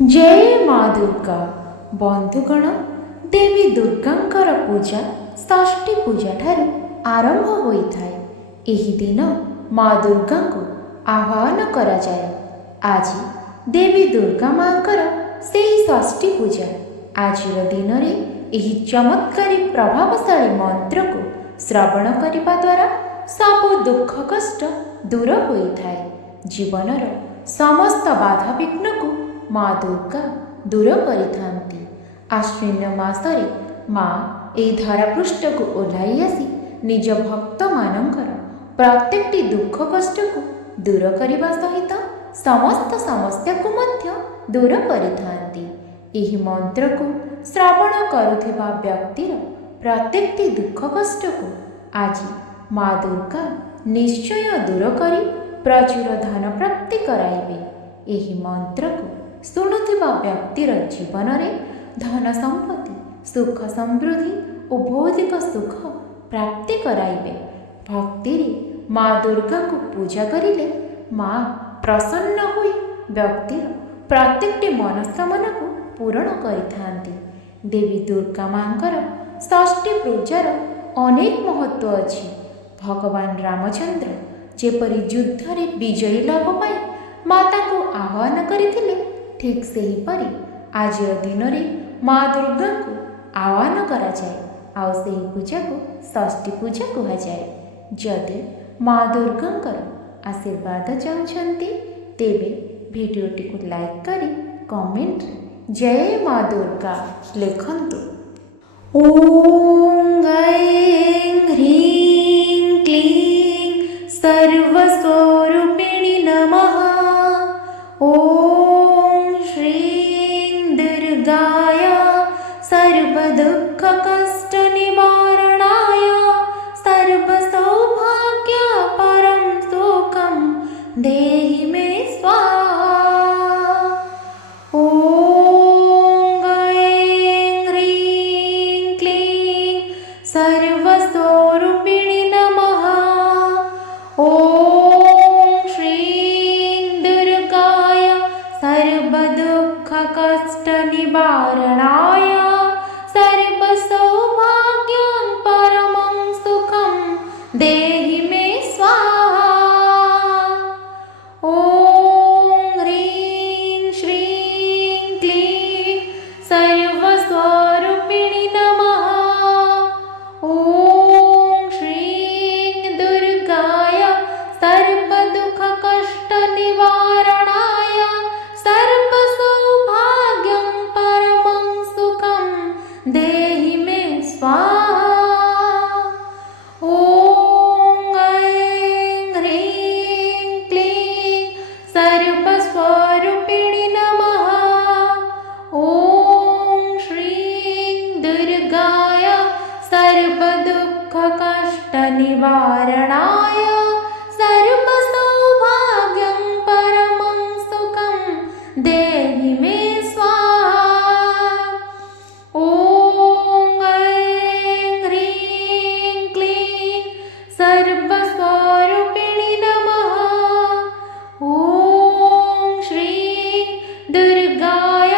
जय माँ दुर्गा बंधुगण देवी दुर्गांकर पूजा षष्ठी पूजा ठारू आरंभ होइथाए। एही दिन माँ दुर्गा को आह्वान करा जाए। आज देवी दुर्गा माँकर सेही षष्ठी पूजा। आजिर दिन रे एही चमत्कारी प्रभावशाली मंत्र को श्रवण करने द्वारा सब दुख कष्ट दूर होइथाए। जीवनर समस्त बाधा विघ्न को माँ दुर्गा दूर करिथांती। आश्विन मासरे माँ एही धरापृष्ठ को ओह्लाई आसी निज भक्त मानकर प्रत्येकटी दुख कष्ट को दूर करने सहित समस्त समस्या को मध्य दूर करिथांती। एही मंत्र को श्रवण करुथिबा व्यक्तिर प्रत्येकटी दुख कष्ट को आज माँ दुर्गा निश्चय दूर करी प्रचुर धन प्राप्ति कराइबे। एही मंत्र को शुणुथिबा व्यक्तिर जीवन में धन संपत्ति सुख समृद्धि और भौतिक सुख प्राप्ति कराइबे। भक्ति माँ दुर्गा को पूजा करिले माँ प्रसन्न होई व्यक्तिर प्रत्येकटी मनस्कामना को पूरण करिथांती। देवी दुर्गा माँकर षष्ठी पूजार अनेक महत्व अछि। भगवान रामचंद्र जेपरि युद्ध रे विजयी लाभ पाई माता को आह्वान करथिले, ठीक सेहीपरि आजिर दिन में माँ दुर्गा को आह्वान करा जाए। आउ सेही पूजा को षष्ठी पूजा कहा जाए। जदि माँ दुर्गांकर आशीर्वाद चाहते तेबे भिडियोटी को लाइक करी कमेंट जय माँ दुर्गा लिखंतु। ओम ऐं ह्रीं क्लीं सर्वस्वरूपिणी नमः। ओम श्रीं दुर्गाय सर्वदुःख कष्ट निवारणाय सर्वसौभाग्य परं सुखं देहि मे स्वाहा। ओम ऐं ह्रीं क्लीं सर्वस्वरूपिणी नमः। ओम श्रीं दुर्गाय सर्वदुःख कष्ट निवारणाय सर्वसौभाग्यं परमं सुखं देहि मे स्वाहा। ओम ह्रीं श्रीं क्लीं सर्वस्वरूपिणी नमः। ओम श्रीं दुर्गाय सर्वदुःख कष्ट निवारणाय सर्वसौभाग्यं परमं सुखं देहि मे स्वाहा। ओम ऐं ह्रीं क्लीं सर्वस्वरूपिणी नमः। ओम श्रीं दुर्गाय सर्वदुःख कष्ट निवारणाय सर्वसौभाग्यं परमं सुखं देहि मे स्वाहा। ओम ऐं ह्रीं क्लीं सर्वस्वरूपिणी नमः। ओम श्रीं दुर्गाय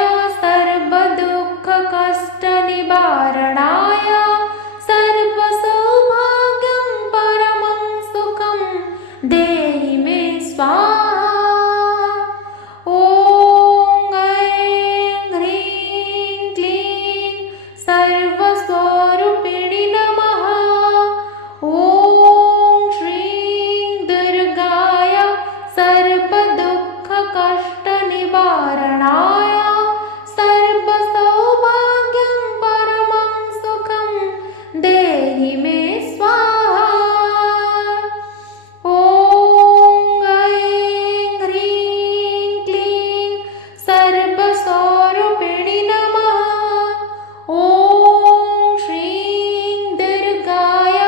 सर्वदुःख कष्ट निवारणाय सर्वसौभाग्यं परमं सुखं देहि मे स्वाहा। ओम ऐं ह्रीं क्लीं सर्वस्वरूपिणी नमः। ओम श्रीं दुर्गाय सर्वदुःख कष्ट निवारणाय सर्वसौभाग्यं परमं सुखं देहि मे स्वाहा। ओम ऐं ह्रीं क्लीं सर्वस्वरूपिणी नमः। ओम श्रीं दुर्गाय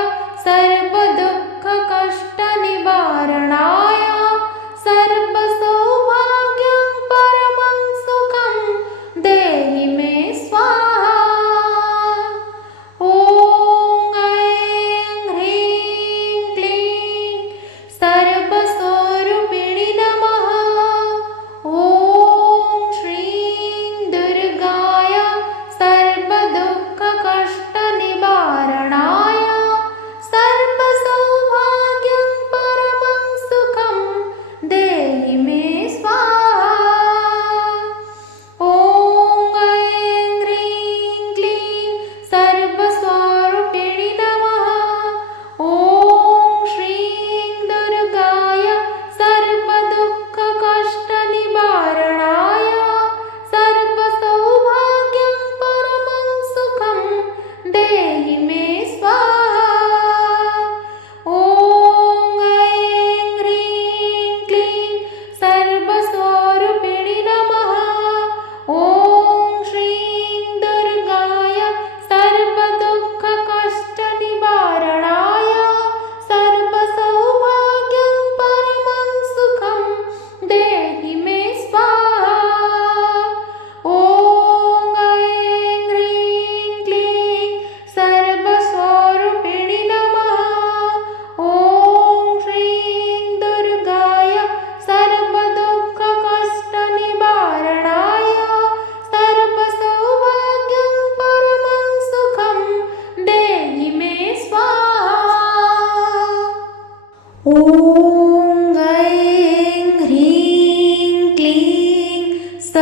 सर्वदुःख कष्ट निवारणाय सर्वसौभाग्यं परमं सुखं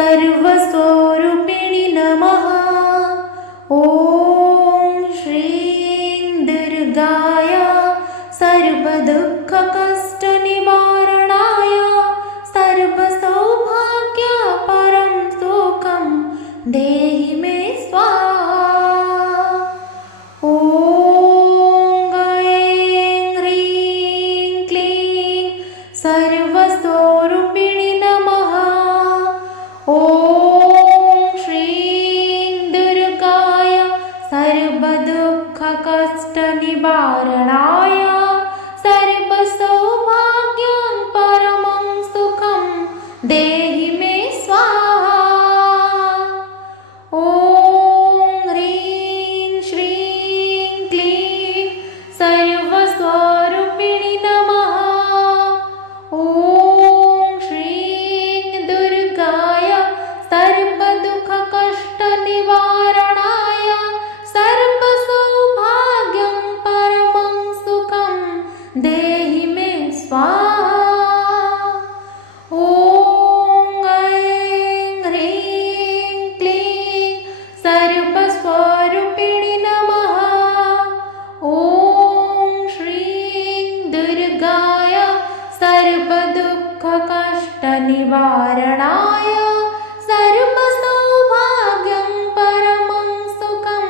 सर्वस्वरूपिणि नमः। ॐ श्रीं दुर्गाय सर्वदुःखकष्टनिवारणाय सर्वसौभाग्यपरं सुखं देहि मे स्वाहा। ॐ ऐं ह्रीं क्लीं सर्वस्वरूपिणि नमः। ॐ श्रीं दुर्गाय सर्वदुःखकष्टनिवारणाय सर्वसौभाग्यं परमं सुखं देहि मे स्वाहा। ॐ ह्रीं श्रीं क्लीं सर्वस्वरूपिणि नमः। ॐ श्रीं दुर्गाय सर्वदुःखकष्टनिवारणाय सर्वसौभाग्यं परमं सुखं देहि मे स्वाहा। ॐ ऐं ह्रीं क्लीं सर्वस्वरूपिणि नमः। ॐ श्रीं दुर्गाय सर्वदुःखकष्टनिवारणाय सर्वसौभाग्यं परमं सुखं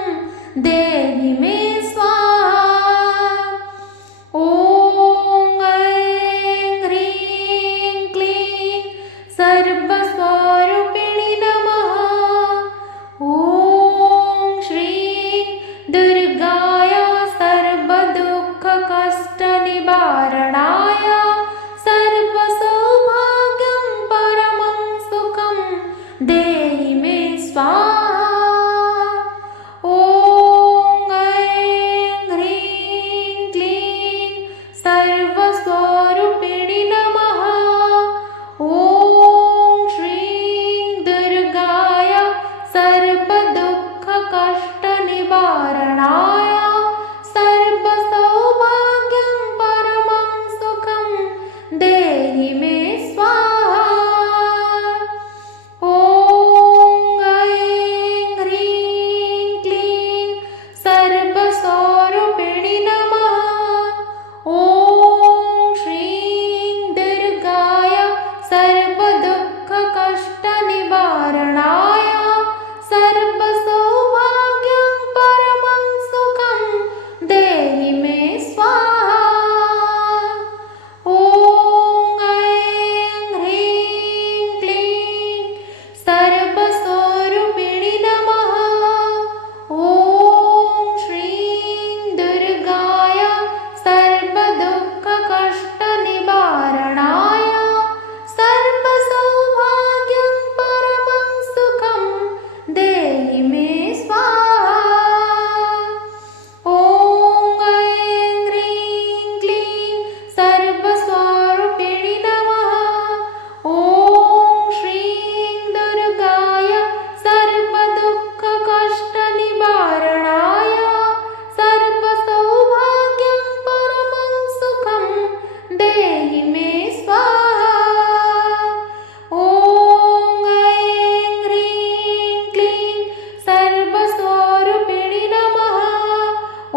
देहि मे स्वाहा। ॐ ऐं ह्रीं क्लीं सर्वस्वरूपिणि नमः। ॐ श्रीं दुर्गाय सर्वदुःखकष्टनिवारणाय सर्वसौभाग्यं परमं सुखं देहि मे स्वाहा। ॐ ऐं ह्रीं क्लीं सर्वस्वरूपिणि नमः। ॐ श्रीं दुर्गाय सर्वदुःखकष्टनिवारणाय सर्वसौभाग्यं परमं सुखं देहि मे स्वाहा। ॐ ऐं ह्रीं क्लीं सर्वस्वरूपिणि नमः। ॐ श्रीं दुर्गाय सर्वदुःखकष्टनिवारणाय सर्वसौभाग्यं परमं सुखं देहि मे स्वाहा। ॐ ऐं ह्रीं क्लीं सर्वस्वरूपिणि नमः। ॐ श्रीं दुर्गाय सर्वदुःखकष्टनिवारणाय सर्वसौभाग्यं परमं सुखं देहि मे स्वाहा। ॐ ऐं ह्रीं क्लीं सर्वस्वरूपिणि नमः। ॐ श्रीं दुर्गाय सर्वदुःखकष्टनिवारणाय सर्वसौभाग्यं परमं सुखं देहि मे स्वाहा। ॐ ऐं ह्रीं क्लीं सर्वस्वरूपिणि नमः। ॐ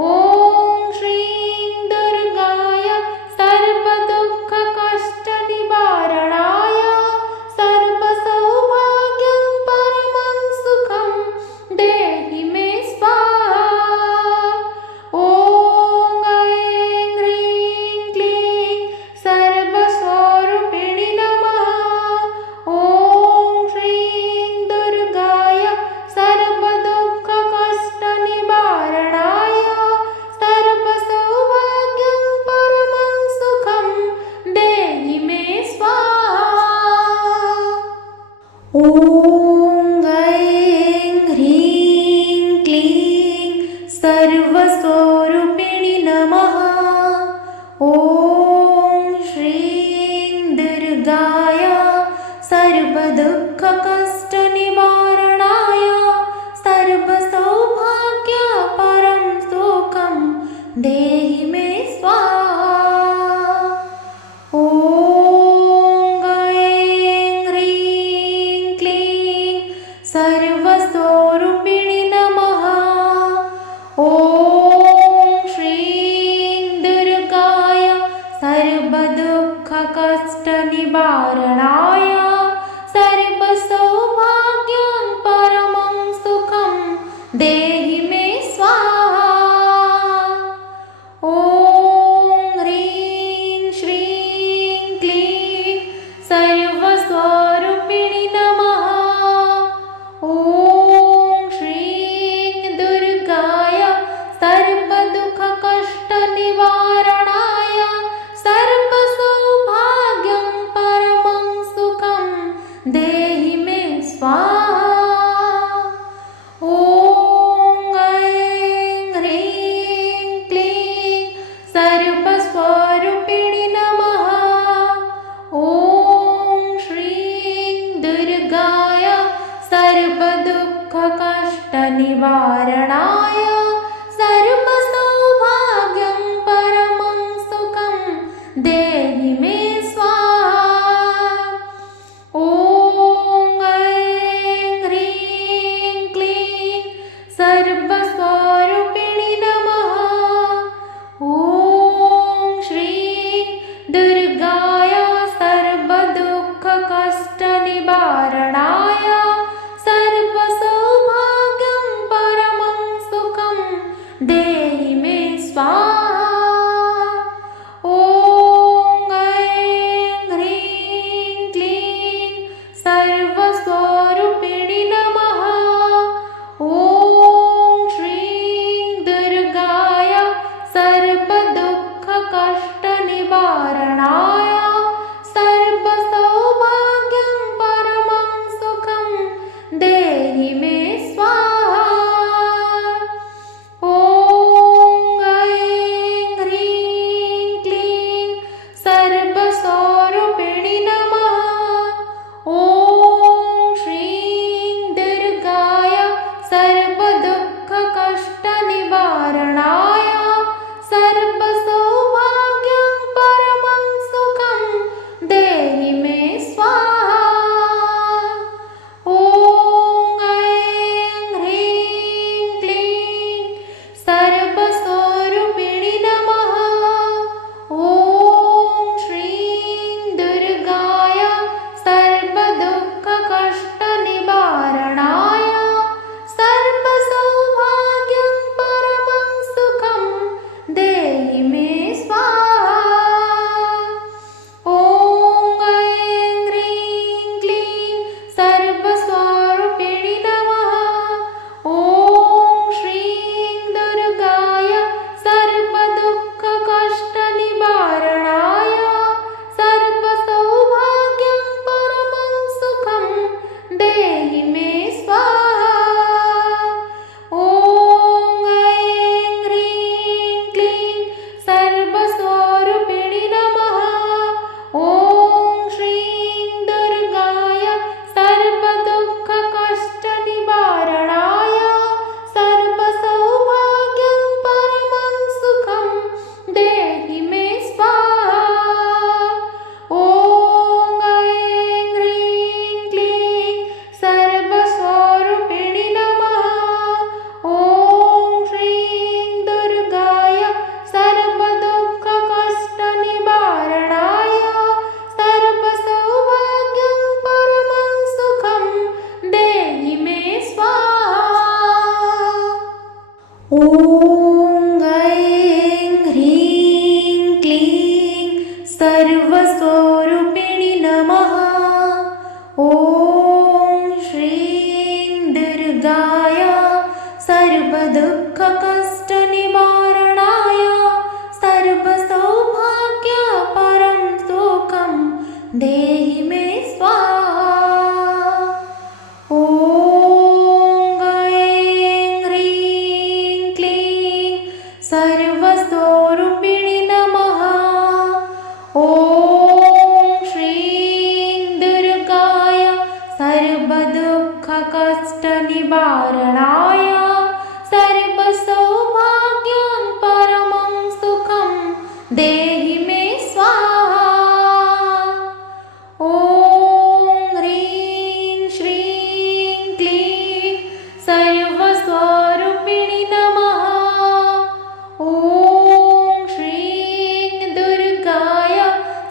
श्रीं दुर्गाय सर्वदुःखकष्टनिवारणाय सर्वसौभाग्यं परमं सुखं देहि मे स्वाहा। ॐ ऐं ह्रीं क्लीं सर्वस्वरूपिणि नमः। ॐ श्रीं दुर्गाय सर्वदुःखकष्टनिवारणाय सर्वसौभाग्यं परमं सुखं देहि मे स्वाहा। ॐ ऐं ह्रीं क्लीं सर्वस्वरूपिणि नमः। ॐ श्रीं दुर्गाय सर्वदुःखकष्टनिवारणाय सर्वसौभाग्यपरं सुखं देहि मे स्वाहा। ॐ ऐं ह्रीं क्लीं देहि मे स्वाहा। ॐ ह्रीं श्रीं क्लीं सर्वस्वरूपिणि नमः। ॐ श्रीं दुर्गाय सर्वदुःखकष्टनिवारणाय सर्वसौभाग्यं परमं सुखं देहि मे स्वाहा। ॐ ऐं ह्रीं क्लीं सर्वस्वरूपिणि नमः। ॐ श्रीं दुर्गाय सर्वदुःखकष्टनिवारणाय सर्वसौभाग्यं परमं सुखं देहि मे स्वाहा। ॐ ऐं ह्रीं क्लीं सर्वस्वरूपिणि नमः। ॐ श्रीं दुर्गाय सर्वदुःखकष्टनिवारणाय सर्वसौभाग्यं परमं सुखं देहि मे स्वाहा। ॐ ऐं ह्रीं क्लीं सर्वस्वरूपिणि नमः। ॐ श्रीं दुर्गाय सर्वदुःखकष्टनिवारणाय सर्वसौभाग्यं परमं सुखं देहि मे स्वाहा। ॐ ऐं ह्रीं क्लीं सर्वस्वरूपिणि नमः। ॐ श्रीं दुर्गाय सर्वदुःखकष्टनिवारणाय सर्वसौभाग्यं परमं सुखं देहि मे स्वाहा। ॐ ऐं ह्रीं क्लीं सर्वस्वरूपिणि नमः। ॐ श्रीं दुर्गाय सर्वदुःखकष्टनिवारणाय सर्वसौभाग्यं परमं सुखं देहि मे स्वाहा। ॐ ऐं ह्रीं क्लीं सर्वस्वरूपिणि नमः। ॐ श्रीं दुर्गाय सर्वदुःखकष्टनिवारणाय सर्वसौभाग्यं परमं सुखं देहि मे स्वाहा। ॐ ऐं ह्रीं क्लीं सर्वस्वरूपिणि नमः। ॐ श्रीं दुर्गाय सर्वदुःखकष्टनिवारणाय सर्वसौभाग्यं परमं सुखं देहि मे स्वाहा। ॐ ऐं ह्रीं क्लीं सर्वस्वरूपिणि नमः। ॐ श्रीं दुर्गाय सर्वदुःखकष्टनिवारणाय सर्वसौभाग्यं परमं सुखं देहि मे स्वाहा। ॐ ऐं ह्रीं क्लीं सर्वस्वरूपिणि नमः। ॐ श्रीं दुर्गाय सर्वदुःखकष्टनिवारणाय सर्वसौभाग्यपरं सुखं देहि मे स्वाहा। ॐ ऐं ह्रीं क्लीं सर्वस्वरूपिणि नमः। ॐ श्रीं दुर्गाय सर्वदुःखकष्टनिवारणाय सर्वसौभाग्यं परमं सुखं देहि मे स्वाहा। ॐ ह्रीं श्रीं क्लीं सर्वस्वरूपिणि नमः। ॐ श्रीं दुर्गाय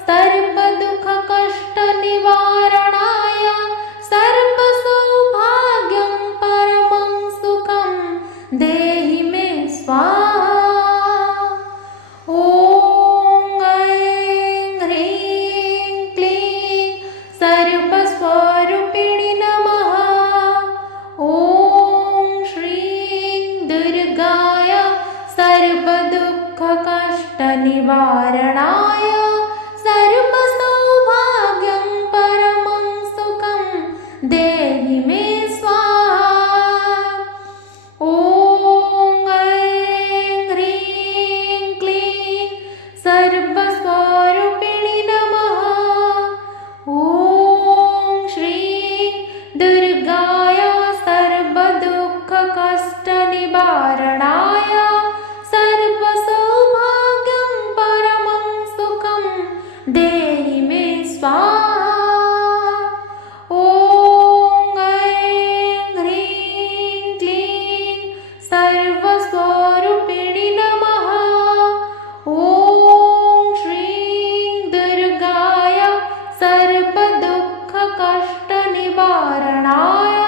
सर्वदुःखकष्टनिवारणाय सर्वसौभाग्यं परमं सुखं कष्टनिवारणाय सर्वसौभाग्यं परमं सुखं देहि मे स्वाहा। ॐ ऐं ह्रीं क्लीं सर्वस्वरूपिणि नमः। ॐ श्रीं दुर्गाय सर्वदुःखकष्टनिवारणाय सर्वसौभाग्यं परमं सुखं देहि मे स्वाहा। ॐ ऐं ह्रीं क्लीं सर्वस्वरूपिणि नमः। ॐ श्रीं दुर्गाय सर्वदुःखकष्टनिवारणाय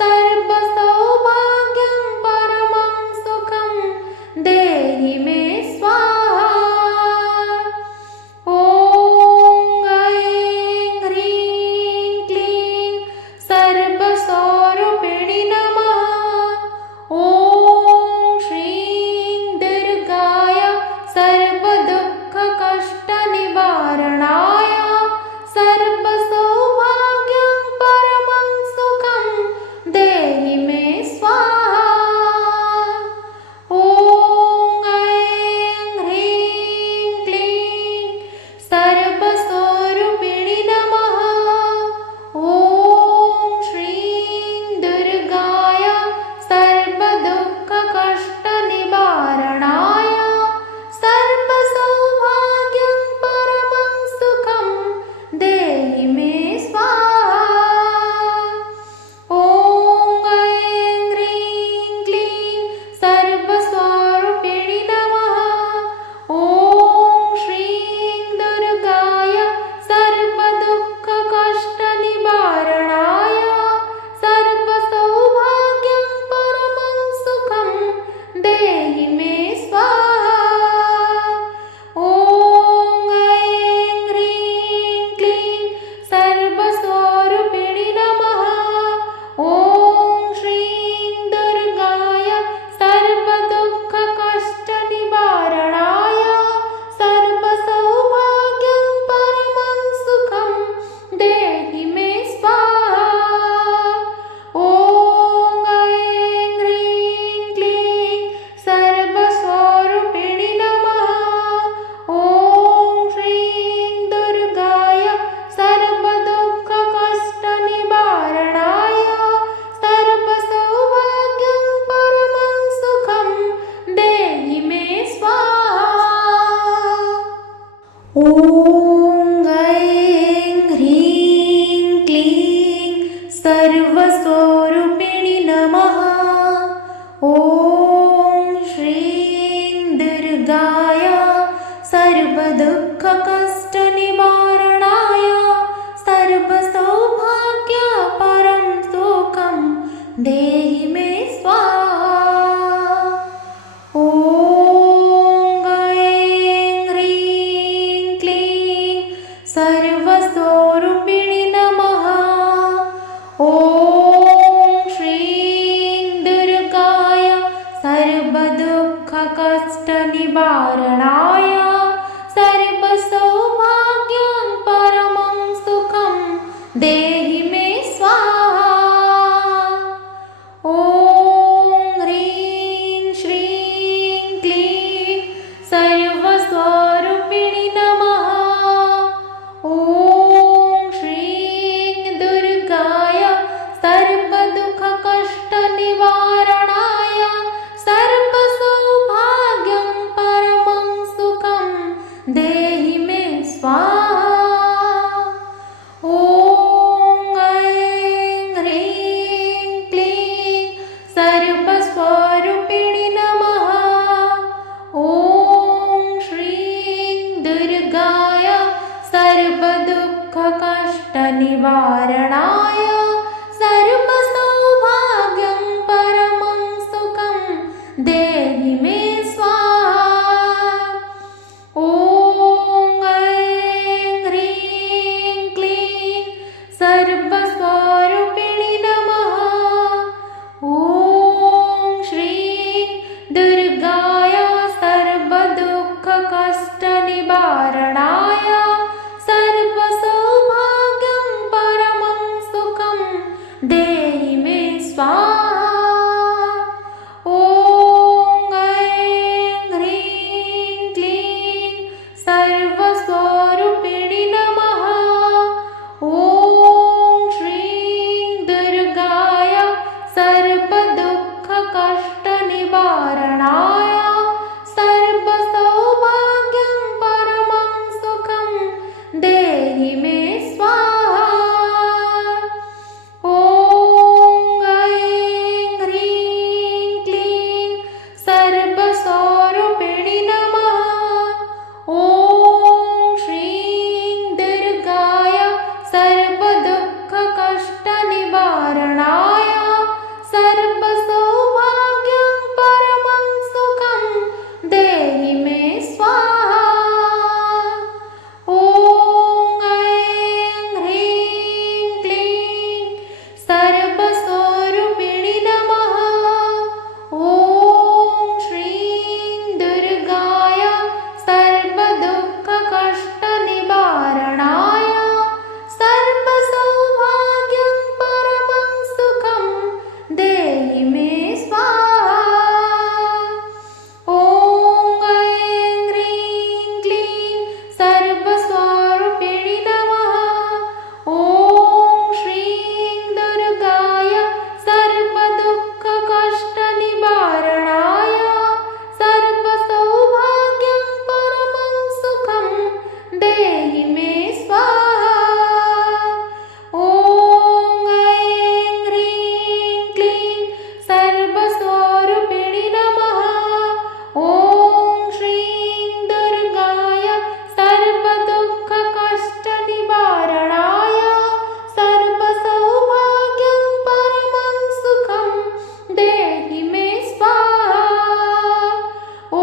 सर्वसौभाग्यं परमं सुखं देहि मे स्वाहा। ॐ ऐं ह्रीं क्लीं सर्वस्वरूपिणि नमः। ॐ श्रीं दुर्गाय सर्वदुःखकष्टनिवारणाय सर्वसौभाग्यं परमं सुखं देहि मे स्वाहा। ॐ ऐं ह्रीं क्लीं सर्वस्वरूपिणि नमः। ॐ श्रीं दुर्गाय सर्वदुःखकष्टनिवारणाय सर्वसौभाग्यं परमं सुखं देहि मे स्वाहा। ॐ ऐं ह्रीं क्लीं सर्वस्वरूपिणि नमः। ॐ श्रीं दुर्गाय सर्वदुःखकष्टनिवारणाय सर्वसौभाग्यं परमं सुखं देहि मे स्वाहा। ॐ ऐं ह्रीं क्लीं सर्वस्वरूपिणि नमः। ॐ श्रीं दुर्गाय सर्वदुःखकष्टनिवारणाय सर्वसौभाग्यं परमं सुखं देहि मे स्वाहा। ॐ ऐं ह्रीं क्लीं सर्वस्वरूपिणि नमः। ॐ श्रीं दुर्गाय सर्वदुःखकष्टनिवारणाय सर्वसौभाग्यं परमं सुखं देहि मे स्वाहा। ॐ ऐं ह्रीं क्लीं सर्वस्वरूपिणि नमः। ॐ श्रीं दुर्गाय सर्वदुःखकष्टनिवारणाय सर्वसौभाग्यपरं सुखं देहि मे स्वाहा। ॐ ऐं ह्रीं क्लीं सर्वस्वरूपिणि नमः। ॐ श्रीं दुर्गाय सर्वदुःखकष्टनिवारणाय सर्वसौभाग्यं परमं सुखं देहि मे स्वाहा। ॐ ह्रीं श्रीं क्लीं सर्वस्वरूपिणि नमः। ॐ श्रीं दुर्गाय सर्वदुःखकष्टनिवारणाय सर्वसौभाग्यं परमं सुखं देहि मे स्वाहा। ॐ ऐं ह्रीं क्लीं सर्वस्वरूपिणि नमः। ॐ श्रीं दुर्गाय सर्वदुःखकष्टनिवारणाय सर्वसौभाग्यं परमं सुखं देहि मे स्वाहा। ॐ ऐं ह्रीं क्लीं सर्वस्वरूपिणि नमः। ॐ श्रीं दुर्गाय सर्वदुःखकष्ट सर्वसौभाग्यं परमं सुखं देहि मे स्वाहा। ॐ ऐं ह्रीं क्लीं सर्वस्वरूपिणि नमः। ॐ श्रीं दुर्गाय सर्वदुःखकष्टनिवारणाय सर्वसौभाग्यं परमं सुखं देहि मे स्वाहा। ॐ ऐं ह्रीं क्लीं सर्वस्वरूपिणि नमः। ॐ श्रीं दुर्गाय सर्वदुःखकष्टनिवारणाय सर्वसौभाग्यं परमं सुखं देहि मे स्वाहा। ॐ ऐं ह्रीं क्लीं सर्वस्वरूपिणि नमः। ॐ श्रीं दुर्गाय सर्वदुःखकष्टनिवारणाय सर्वसौभाग्यं परमं सुखं देहि मे स्वाहा। ॐ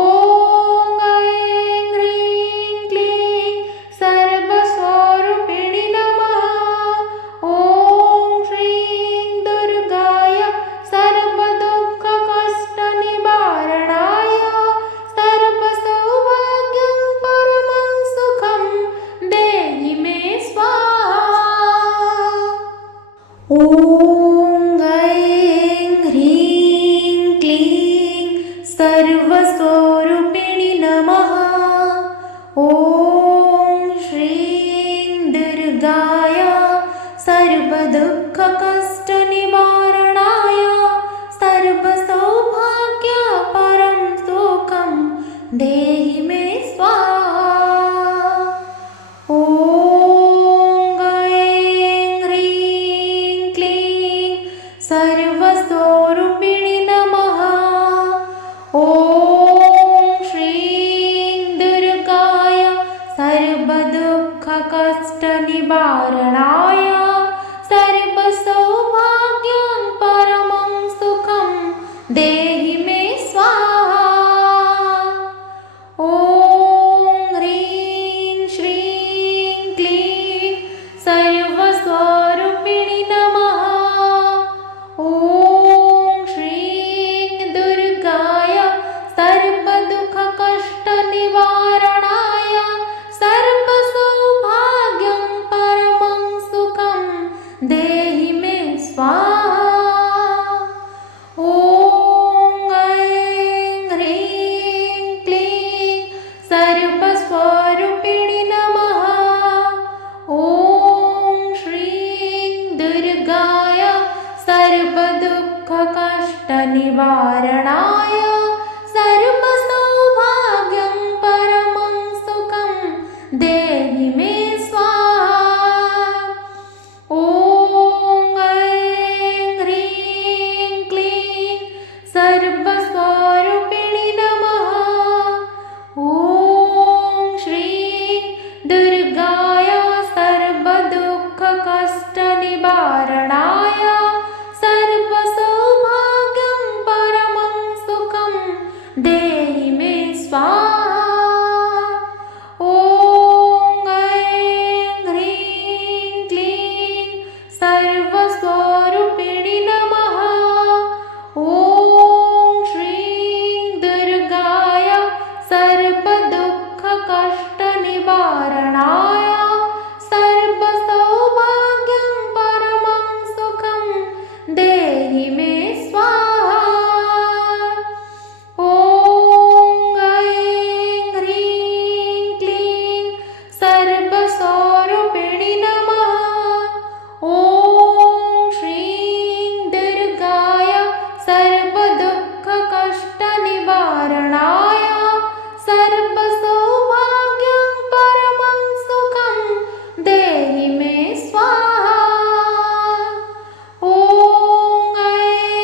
ऐं ह्रीं क्लीं सर्वस्वरूपिणि नमः। ॐ श्रीं दुर्गाय सर्वदुःखकष्टनिवारणाय सर्वसौभाग्यं परमं सुखं देहि मे स्वाहा। ॐ ऐं ह्रीं क्लीं सर्वस्वरूपिणि नमः। ॐ श्रीं दुर्गाय सर्वदुःखकष्टनिवारणाय सर्वसौभाग्यपरं सुखं देहि मे स्वाहा। ॐ ऐं ह्रीं क्लीं सर्वस्वरूपिणि नमः। ॐ श्रीं दुर्गाय सर्वदुःखकष्टनिवारणाय सर्वसौभाग्यं परमं सुखं देहि मे स्वाहा। ॐ ह्रीं श्रीं क्लीं सर्वस्वरूपिणि नमः। ॐ श्रीं दुर्गाय सर्वदुःखकष्टनिवारणाय सर्वसौभाग्यं परमं सुखं देहि मे स्वाहा। ॐ ऐं ह्रीं क्लीं सर्वस्वरूपिणि नमः। ॐ श्रीं दुर्गाय सर्वदुःखकष्टनिवारणाय सर्वसौभाग्यं परमं सुखं देहि मे स्वाहा। ॐ ऐं ह्रीं क्लीं सर्वस्वरूपिणि नमः। ॐ श्रीं दुर्गाय सर्वदुःखकष्टनिवारणाय सर्वसौभाग्यं परमं सुखं देहि मे स्वाहा। ॐ ऐं ह्रीं क्लीं सर्वस्वरूपिणि नमः। ॐ श्रीं दुर्गाय सर्वदुःखकष्टनिवारणाय सर्वसौभाग्यं परमं सुखं देहि मे स्वाहा। ॐ ऐं ह्रीं क्लीं सर्वस्वरूपिणि नमः। ॐ श्रीं दुर्गाय सर्वदुःखकष्टनिवारणाय सर्वसौभाग्यं परमं सुखं देहि मे स्वाहा। ॐ ऐं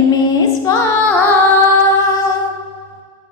में